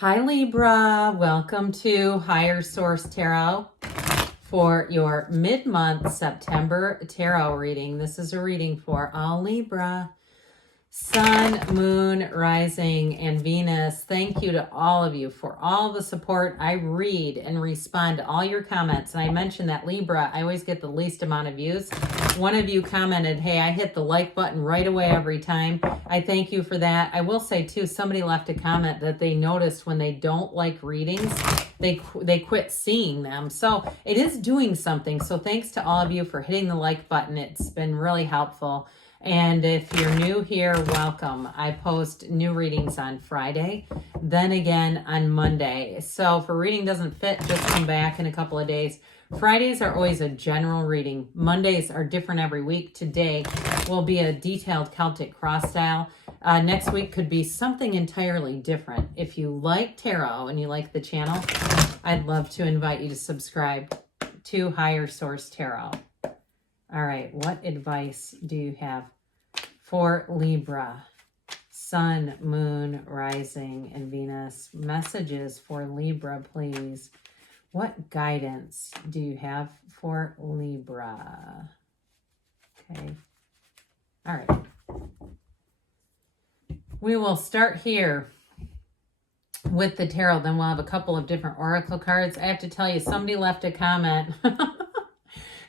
Hi Libra, welcome to Higher Source Tarot for your mid-month September tarot reading. This is a reading for all Libra. Sun, Moon, Rising, and Venus. Thank you to all of you for all the support. I read and respond to all your comments. And I mentioned that Libra, I always get the least amount of views. One of you commented, hey, I hit the like button right away every time. I thank you for that. I will say too, somebody left a comment that they noticed when they don't like readings, they quit seeing them. So it is doing something. So thanks to all of you for hitting the like button. It's been really helpful. And if you're new here, welcome. I post new readings on Friday, then again on Monday. So if a reading doesn't fit, just come back in a couple of days. Fridays are always a general reading. Mondays are different every week. Today will be a detailed Celtic cross style. Next week could be something entirely different. If you like tarot and you like the channel, I'd love to invite you to subscribe to Higher Source Tarot. All right, what advice do you have for Libra? Sun, Moon, Rising, and Venus. Messages for Libra, please. What guidance do you have for Libra? Okay. All right. We will start here with the tarot. Then we'll have a couple of different oracle cards. I have to tell you, somebody left a comment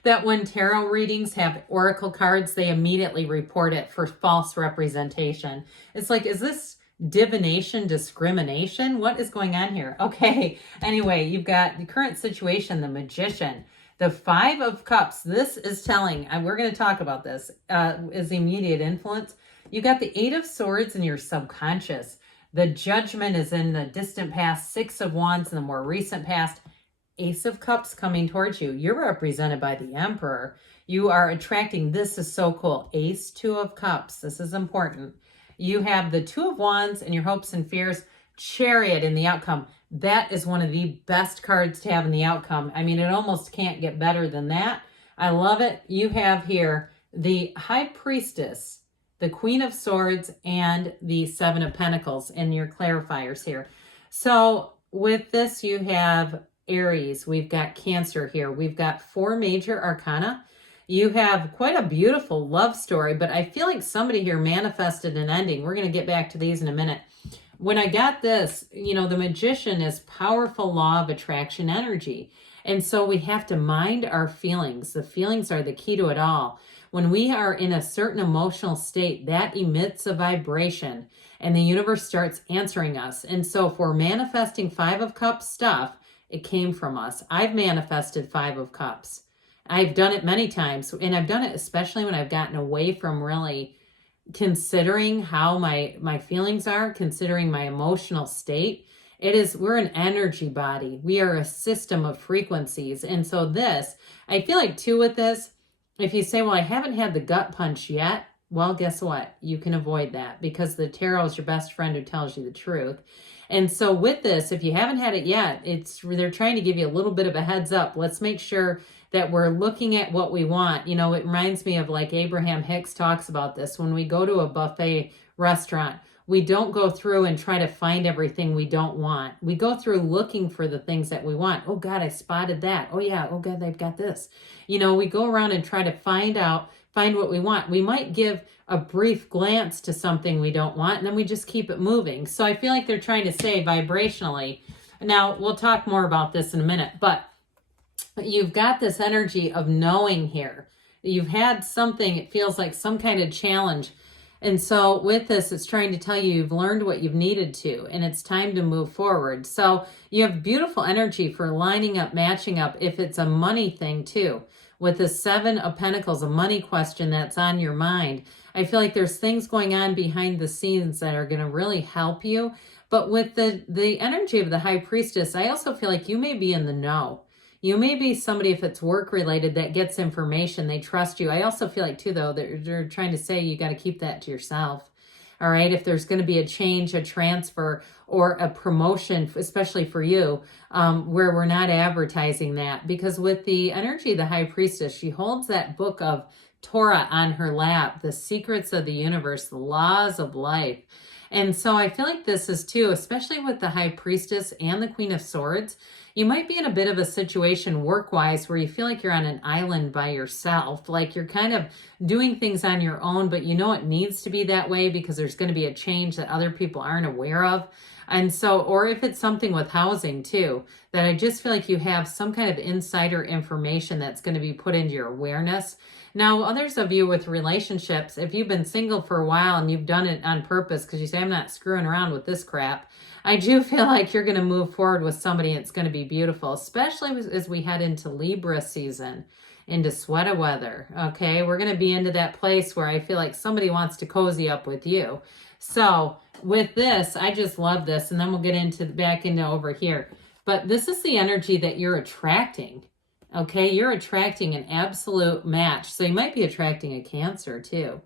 that when tarot readings have oracle cards, they immediately report it for false representation. It's like, is this divination discrimination? What is going on here? Okay, anyway, you've got the current situation, the Magician, the Five of Cups. This is telling, and we're going to talk about this, is immediate influence. You got the Eight of Swords in your subconscious. The Judgment is in the distant past, Six of Wands in the more recent past. Ace of Cups coming towards you. You're represented by the Emperor. You are attracting, this is so cool, Ace, Two of Cups. This is important. You have the Two of Wands and your hopes and fears, Chariot in the outcome. That is one of the best cards to have in the outcome. I mean, it almost can't get better than that. I love it. You have here the High Priestess, the Queen of Swords, and the Seven of Pentacles in your clarifiers here. So with this, you have Aries, we've got Cancer here. We've got four major arcana. You have quite a beautiful love story, but I feel like somebody here manifested an ending. We're going to get back to these in a minute. When I got this, you know, the Magician is powerful law of attraction energy. And so we have to mind our feelings. The feelings are the key to it all. When we are in a certain emotional state, that emits a vibration and the universe starts answering us. And so if we're manifesting Five of Cups stuff, it came from us. I've manifested Five of Cups. I've done it many times, and I've done it especially when I've gotten away from really considering how my feelings are, considering my emotional state. We're an energy body. We are a system of frequencies. And so this, I feel like too with this, if you say, well, I haven't had the gut punch yet, well, guess what? You can avoid that because the tarot is your best friend who tells you the truth. And so with this, if you haven't had it yet, they're trying to give you a little bit of a heads up. Let's make sure that we're looking at what we want. You know, it reminds me of like Abraham Hicks talks about this. When we go to a buffet restaurant, we don't go through and try to find everything we don't want. We go through looking for the things that we want. Oh God, I spotted that. Oh yeah, oh God, they've got this. You know, we go around and try to find what we want. We might give a brief glance to something we don't want, and then we just keep it moving. So I feel like they're trying to say vibrationally. Now, we'll talk more about this in a minute, but you've got this energy of knowing here. You've had something, it feels like some kind of challenge. And so with this, it's trying to tell you you've learned what you've needed to, and it's time to move forward. So you have beautiful energy for lining up, matching up, if it's a money thing too. With the Seven of Pentacles, a money question that's on your mind. I feel like there's things going on behind the scenes that are going to really help you. But with the energy of the High Priestess, I also feel like you may be in the know. You may be somebody, if it's work related, that gets information. They trust you. I also feel like too, though, they're trying to say you got to keep that to yourself. All right. If there's going to be a change, a transfer, or a promotion, especially for you, where we're not advertising that, because with the energy of the High Priestess, she holds that book of Torah on her lap, the secrets of the universe, the laws of life. And so I feel like this is too, especially with the High Priestess and the Queen of Swords, you might be in a bit of a situation work-wise where you feel like you're on an island by yourself, like you're kind of doing things on your own, but you know it needs to be that way because there's going to be a change that other people aren't aware of. And so, or if it's something with housing too, that I just feel like you have some kind of insider information that's going to be put into your awareness. Now, others of you with relationships, if you've been single for a while and you've done it on purpose because you say, I'm not screwing around with this crap, I do feel like you're going to move forward with somebody and it's going to be beautiful, especially as we head into Libra season, into sweater weather, okay? We're going to be into that place where I feel like somebody wants to cozy up with you. So with this, I just love this, and then we'll get into back into over here. But this is the energy that you're attracting. Okay, you're attracting an absolute match. So you might be attracting a Cancer too.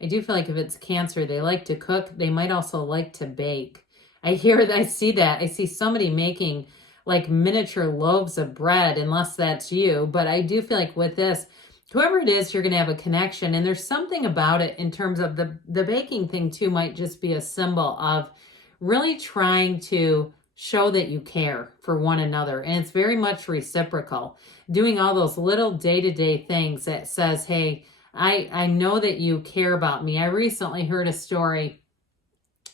I do feel like if it's Cancer, they like to cook. They might also like to bake. I see that. I see somebody making like miniature loaves of bread, unless that's you. But I do feel like with this, whoever it is, you're going to have a connection. And there's something about it in terms of the baking thing too, might just be a symbol of really trying to show that you care for one another. And it's very much reciprocal. Doing all those little day-to-day things that says, hey, I know that you care about me. I recently heard a story.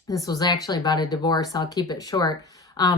This was actually about a divorce. I'll keep it short.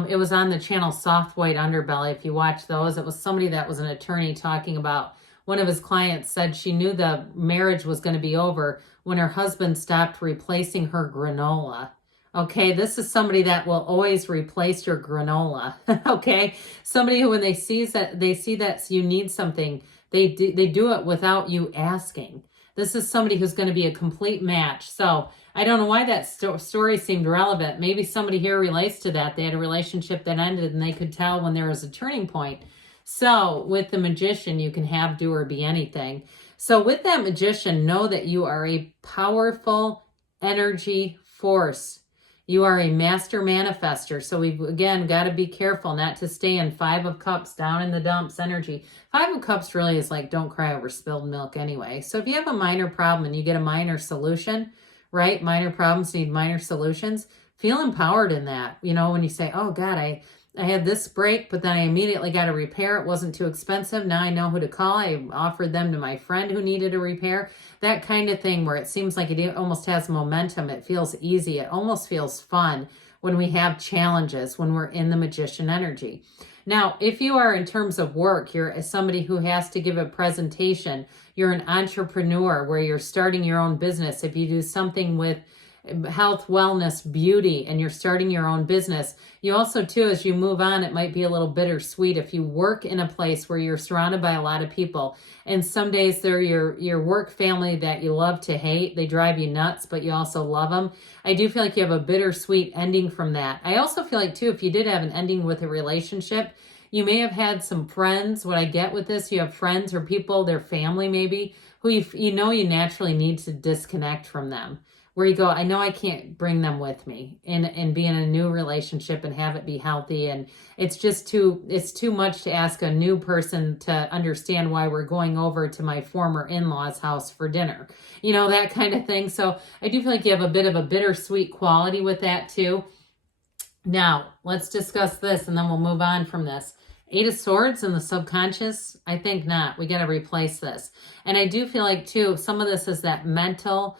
It was on the channel Soft White Underbelly. If you watch those, it was somebody that was an attorney talking about one of his clients said she knew the marriage was going to be over when her husband stopped replacing her granola. Okay, this is somebody that will always replace your granola. Okay, somebody who when they see that you need something, they do it without you asking. This is somebody who's going to be a complete match. So I don't know why that story seemed relevant. Maybe somebody here relates to that. They had a relationship that ended and they could tell when there was a turning point. So with the Magician, you can have, do, or be anything. So with that Magician, know that you are a powerful energy force. You are a master manifester. So we've, again, got to be careful not to stay in Five of Cups, down in the dumps energy. Five of Cups really is like, don't cry over spilled milk anyway. So if you have a minor problem and you get a minor solution, right? Minor problems need minor solutions. Feel empowered in that. You know, when you say, oh God, I had this break, but then I immediately got a repair. It wasn't too expensive. Now I know who to call. I offered them to my friend who needed a repair. That kind of thing where it seems like it almost has momentum. It feels easy. It almost feels fun when we have challenges, when we're in the Magician energy. Now, if you are in terms of work, you're somebody who has to give a presentation. You're an entrepreneur where you're starting your own business. If you do something with health, wellness, beauty, and you're starting your own business. You also, too, as you move on, it might be a little bittersweet if you work in a place where you're surrounded by a lot of people. And some days they're your work family that you love to hate. They drive you nuts, but you also love them. I do feel like you have a bittersweet ending from that. I also feel like, too, if you did have an ending with a relationship, you may have had some friends. What I get with this, you have friends or people, their family maybe, who you know you naturally need to disconnect from them. Where you go, I know I can't bring them with me and be in a new relationship and have it be healthy. And it's too much to ask a new person to understand why we're going over to my former in-laws' house for dinner. You know, that kind of thing. So I do feel like you have a bit of a bittersweet quality with that too. Now, let's discuss this and then we'll move on from this. Eight of Swords in the subconscious, I think not. We got to replace this. And I do feel like too, some of this is that mental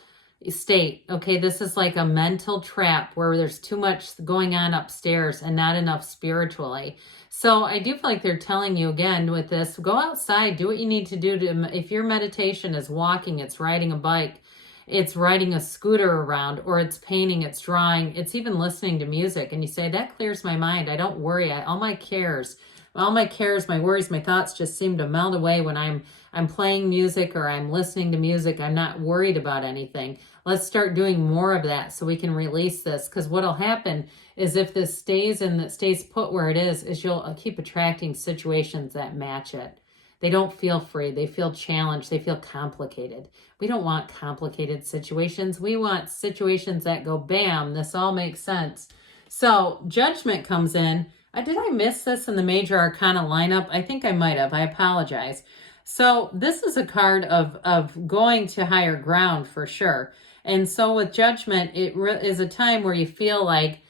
state. Okay, this is like a mental trap where there's too much going on upstairs and not enough spiritually. So I do feel like they're telling you again with this, go outside, do what you need to do. If your meditation is walking, it's riding a bike, it's riding a scooter around, or it's painting, it's drawing, it's even listening to music. And you say, that clears my mind. I don't worry. All my cares, my worries, my thoughts just seem to melt away when I'm playing music or I'm listening to music. I'm not worried about anything. Let's start doing more of that so we can release this. Because what'll happen is if this stays put where it is you'll keep attracting situations that match it. They don't feel free. They feel challenged. They feel complicated. We don't want complicated situations. We want situations that go, bam, this all makes sense. So Judgment comes in. Did I miss this in the Major Arcana lineup? I think I might have. I apologize. So this is a card of going to higher ground for sure. And so with Judgment, it is a time where you feel like,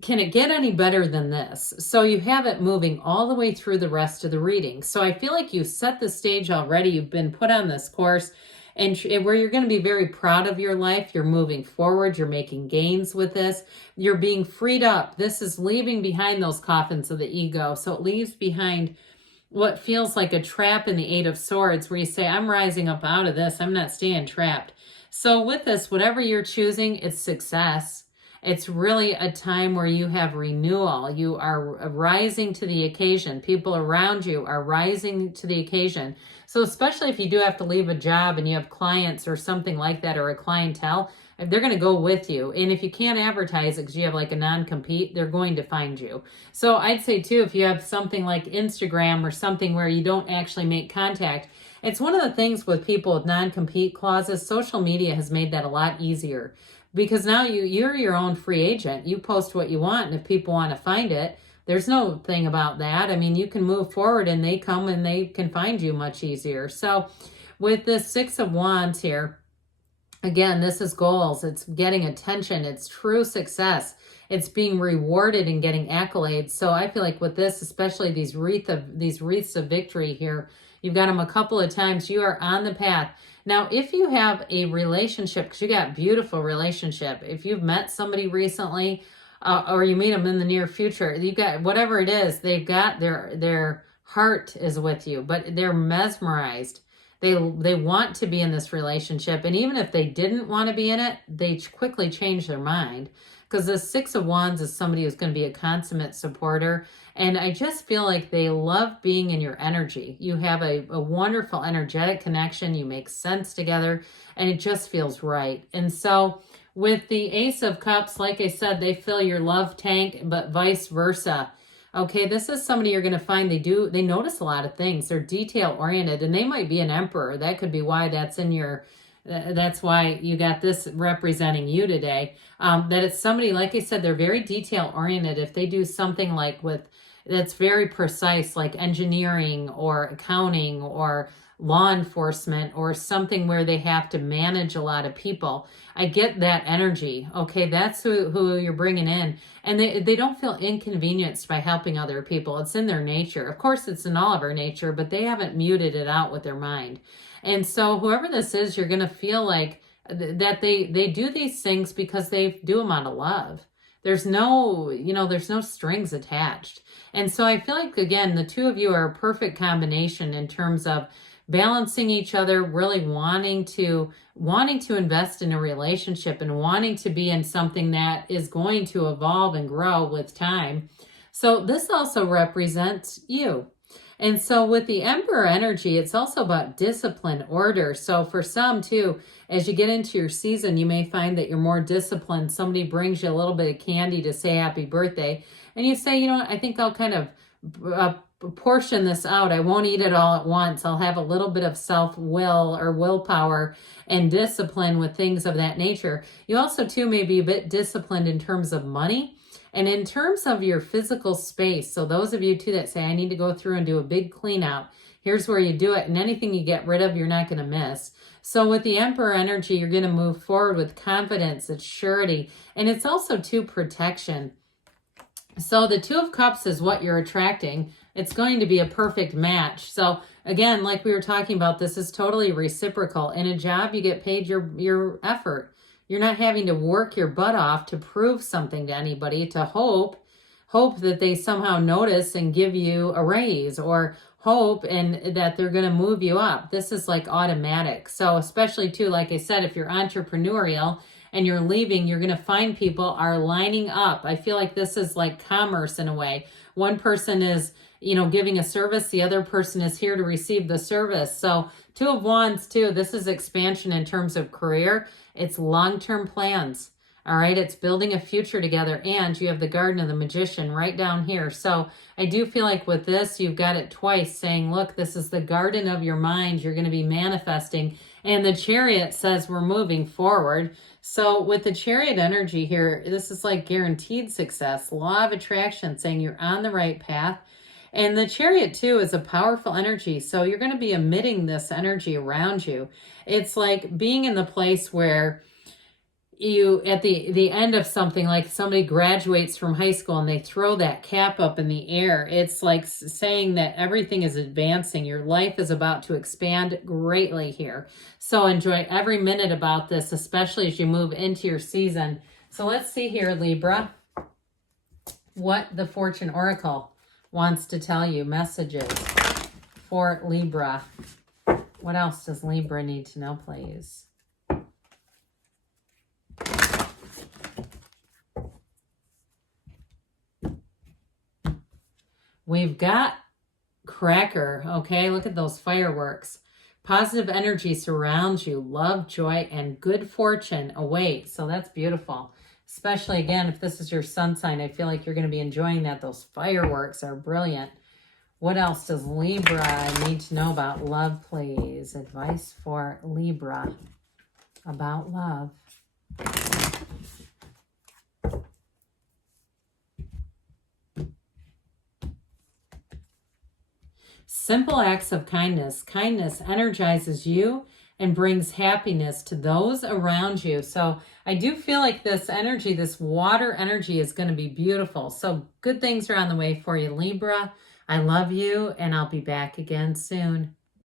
can it get any better than this? So you have it moving all the way through the rest of the reading. So I feel like you set the stage already. You've been put on this course, and where you're going to be very proud of your life. You're moving forward. You're making gains with this. You're being freed up. This is leaving behind those coffins of the ego. So it leaves behind what feels like a trap in the Eight of Swords, where you say, I'm rising up out of this. I'm not staying trapped. So with this, whatever you're choosing, it's success. It's really a time where you have renewal. You are rising to the occasion. People around you are rising to the occasion. So especially if you do have to leave a job and you have clients or something like that, or a clientele, they're going to go with you. And if you can't advertise it because you have like a non-compete, they're going to find you. So I'd say too, if you have something like Instagram or something where you don't actually make contact, it's one of the things with people with non-compete clauses. Social media has made that a lot easier, because now you're your own free agent. You post what you want, and if people want to find it, there's no thing about that. I mean, you can move forward and they come and they can find you much easier. So with this Six of Wands here, again, this is goals. It's getting attention. It's true success. It's being rewarded and getting accolades. So I feel like with this, especially these wreaths of victory here, you've got them a couple of times. You are on the path. Now, if you have a relationship, because you got beautiful relationship, if you've met somebody recently, or you meet them in the near future, you got whatever it is, they've got their heart is with you, but they're mesmerized. They want to be in this relationship, and even if they didn't want to be in it, they quickly change their mind. Because the Six of Wands is somebody who's going to be a consummate supporter. And I just feel like they love being in your energy. You have a wonderful energetic connection. You make sense together, and it just feels right. And so with the Ace of Cups, like I said, they fill your love tank, but vice versa. Okay, this is somebody you're going to find they notice a lot of things. They're detail oriented, and they might be an emperor. That could be why that's why you got this representing you today. That it's somebody, like I said, they're very detail oriented. If they do something like that's very precise, like engineering or accounting or law enforcement or something where they have to manage a lot of people, I get that energy. Okay, that's who you're bringing in. And they don't feel inconvenienced by helping other people. It's in their nature. Of course, it's in all of our nature, but they haven't muted it out with their mind. And so whoever this is, you're going to feel like that they do these things because they do them out of love. There's no strings attached. And so I feel like, again, the two of you are a perfect combination in terms of balancing each other, really wanting to invest in a relationship and wanting to be in something that is going to evolve and grow with time. So this also represents you. And so with the Emperor energy, it's also about discipline, order. So for some too, as you get into your season, you may find that you're more disciplined. Somebody brings you a little bit of candy to say happy birthday. And you say, you know what, I think I'll kind of portion this out. I won't eat it all at once. I'll have a little bit of self-will or willpower and discipline with things of that nature. You also too may be a bit disciplined in terms of money. And in terms of your physical space, so those of you too that say, I need to go through and do a big clean out, here's where you do it. And anything you get rid of, you're not going to miss. So with the Emperor energy, you're going to move forward with confidence, it's surety, and it's also too protection. So the Two of Cups is what you're attracting. It's going to be a perfect match. So again, like we were talking about, this is totally reciprocal. In a job, you get paid your effort. You're not having to work your butt off to prove something to anybody, to hope that they somehow notice and give you a raise, or hope and that they're going to move you up. This is like automatic. So especially too, like I said, if you're entrepreneurial and you're leaving, you're going to find people are lining up. I feel like this is like commerce in a way. One person is, giving a service. The other person is here to receive the service. So Two of Wands too, this is expansion in terms of career. It's long-term plans. All right, it's building a future together, and you have the Garden of the Magician right down here. So I do feel like with this, you've got it twice saying, look, this is the garden of your mind. You're going to be manifesting. And the Chariot says we're moving forward. So with the Chariot energy here, this is like guaranteed success, law of attraction saying you're on the right path. And the Chariot too is a powerful energy. So you're going to be emitting this energy around you. It's like being in the place where you at the end of something, like somebody graduates from high school and they throw that cap up in the air. It's like saying that everything is advancing. Your life is about to expand greatly here. So enjoy every minute about this, especially as you move into your season. So let's see here, Libra, what the Fortune Oracle wants to tell you. Messages for Libra. What else does Libra need to know, please? We've got cracker, okay? Look at those fireworks. Positive energy surrounds you. Love, joy, and good fortune await. So that's beautiful. Especially, again, if this is your sun sign, I feel like you're going to be enjoying that. Those fireworks are brilliant. What else does Libra need to know about love, please? Advice for Libra about love. Simple acts of kindness. Kindness energizes you and brings happiness to those around you. So I do feel like this energy, this water energy, is going to be beautiful. So good things are on the way for you, Libra. I love you, and I'll be back again soon.